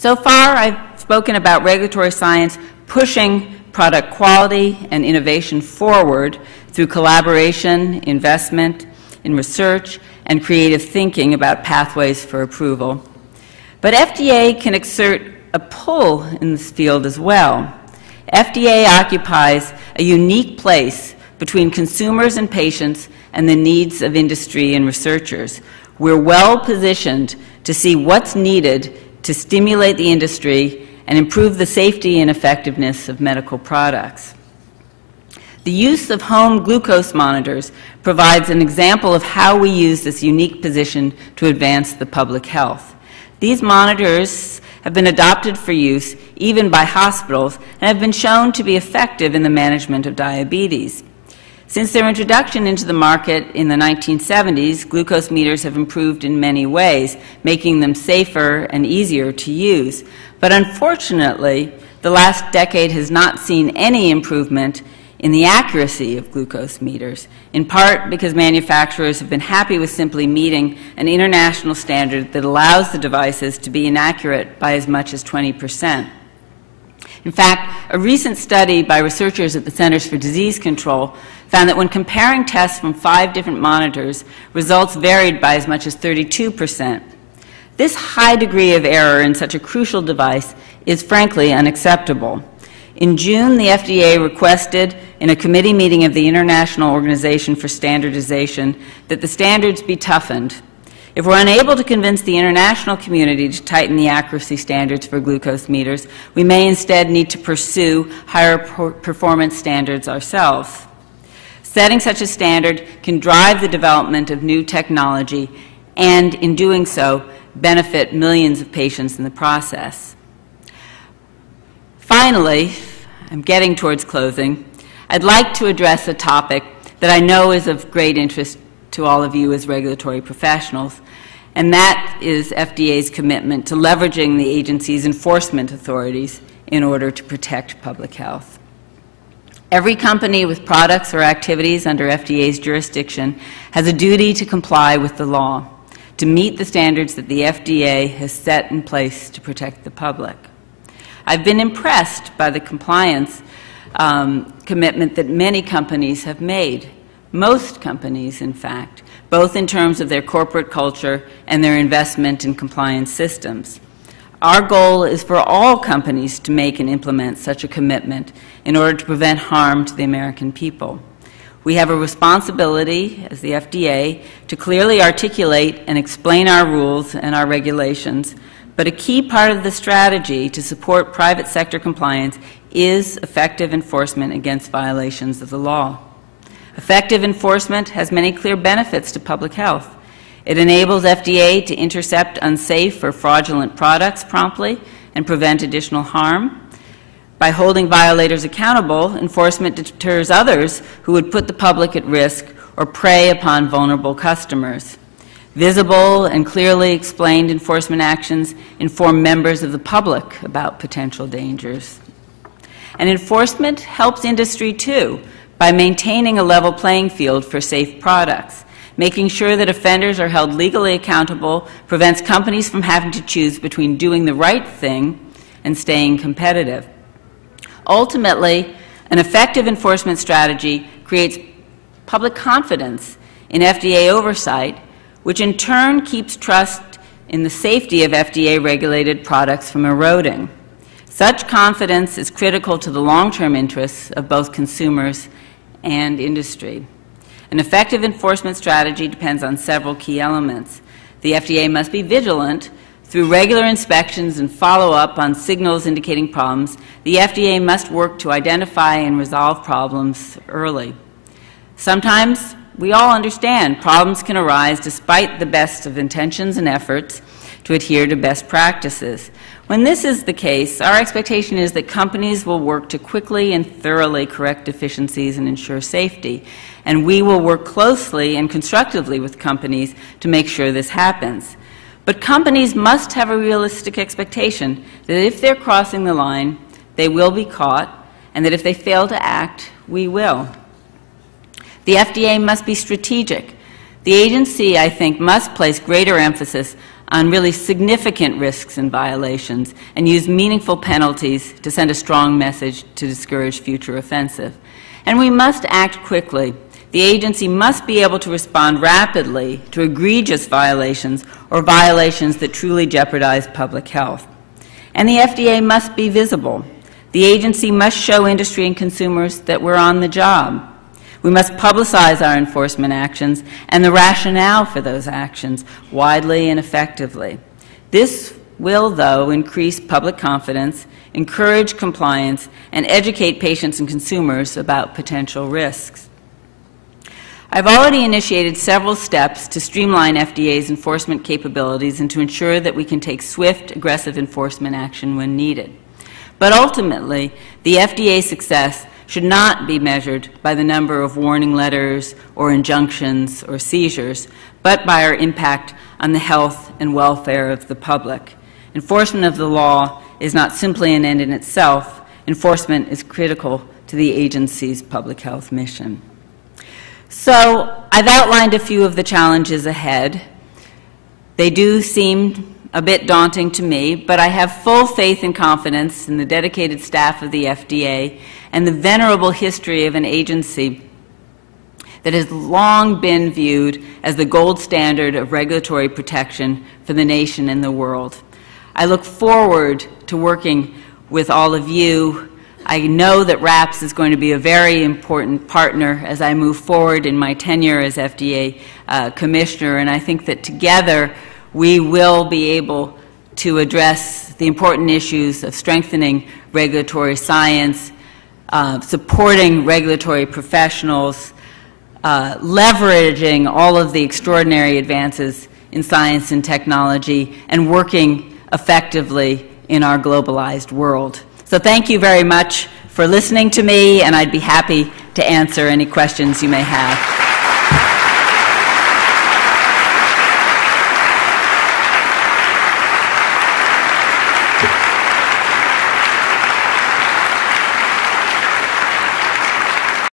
So far, I've spoken about regulatory science pushing product quality and innovation forward through collaboration, investment in research, and creative thinking about pathways for approval. But FDA can exert a pull in this field as well. FDA occupies a unique place between consumers and patients and the needs of industry and researchers. We're well positioned to see what's needed to stimulate the industry and improve the safety and effectiveness of medical products. The use of home glucose monitors provides an example of how we use this unique position to advance the public health. These monitors have been adopted for use even by hospitals and have been shown to be effective in the management of diabetes. Since their introduction into the market in the 1970s, glucose meters have improved in many ways, making them safer and easier to use. But unfortunately, the last decade has not seen any improvement in the accuracy of glucose meters, in part because manufacturers have been happy with simply meeting an international standard that allows the devices to be inaccurate by as much as 20%. In fact, a recent study by researchers at the Centers for Disease Control found that when comparing tests from 5 different monitors, results varied by as much as 32%. This high degree of error in such a crucial device is frankly unacceptable. In June, the FDA requested in a committee meeting of the International Organization for Standardization that the standards be toughened. If we're unable to convince the international community to tighten the accuracy standards for glucose meters, we may instead need to pursue higher performance standards ourselves. Setting such a standard can drive the development of new technology and, in doing so, benefit millions of patients in the process. Finally, I'm getting towards closing, I'd like to address a topic that I know is of great interest to all of you as regulatory professionals, and that is FDA's commitment to leveraging the agency's enforcement authorities in order to protect public health. Every company with products or activities under FDA's jurisdiction has a duty to comply with the law, to meet the standards that the FDA has set in place to protect the public. I've been impressed by the compliance commitment that many companies have made, most companies, in fact, both in terms of their corporate culture and their investment in compliance systems. Our goal is for all companies to make and implement such a commitment in order to prevent harm to the American people. We have a responsibility as the FDA to clearly articulate and explain our rules and our regulations, but a key part of the strategy to support private sector compliance is effective enforcement against violations of the law. Effective enforcement has many clear benefits to public health. It enables FDA to intercept unsafe or fraudulent products promptly and prevent additional harm. By holding violators accountable, enforcement deters others who would put the public at risk or prey upon vulnerable customers. Visible and clearly explained enforcement actions inform members of the public about potential dangers. And enforcement helps industry too by maintaining a level playing field for safe products. Making sure that offenders are held legally accountable prevents companies from having to choose between doing the right thing and staying competitive. Ultimately, an effective enforcement strategy creates public confidence in FDA oversight, which in turn keeps trust in the safety of FDA-regulated products from eroding. Such confidence is critical to the long-term interests of both consumers and industry. An effective enforcement strategy depends on several key elements. The FDA must be vigilant. Through regular inspections and follow-up on signals indicating problems, the FDA must work to identify and resolve problems early. Sometimes, we all understand, problems can arise despite the best of intentions and efforts to adhere to best practices. When this is the case, our expectation is that companies will work to quickly and thoroughly correct deficiencies and ensure safety. And we will work closely and constructively with companies to make sure this happens. But companies must have a realistic expectation that if they're crossing the line, they will be caught, and that if they fail to act, we will. The FDA must be strategic. The agency, I think, must place greater emphasis on really significant risks and violations and use meaningful penalties to send a strong message to discourage future offensive. And we must act quickly. The agency must be able to respond rapidly to egregious violations or violations that truly jeopardize public health. And the FDA must be visible. The agency must show industry and consumers that we're on the job. We must publicize our enforcement actions and the rationale for those actions widely and effectively. This will, though, increase public confidence, encourage compliance, and educate patients and consumers about potential risks. I've already initiated several steps to streamline FDA's enforcement capabilities and to ensure that we can take swift, aggressive enforcement action when needed. But ultimately, the FDA's success should not be measured by the number of warning letters or injunctions or seizures, but by our impact on the health and welfare of the public. Enforcement of the law is not simply an end in itself. Enforcement is critical to the agency's public health mission. So I've outlined a few of the challenges ahead. They do seem a bit daunting to me, but I have full faith and confidence in the dedicated staff of the FDA and the venerable history of an agency that has long been viewed as the gold standard of regulatory protection for the nation and the world. I look forward to working with all of you. I know that RAPS is going to be a very important partner as I move forward in my tenure as FDA Commissioner, and I think that together we will be able to address the important issues of strengthening regulatory science, supporting regulatory professionals, leveraging all of the extraordinary advances in science and technology, and working effectively in our globalized world. So thank you very much for listening to me, and I'd be happy to answer any questions you may have.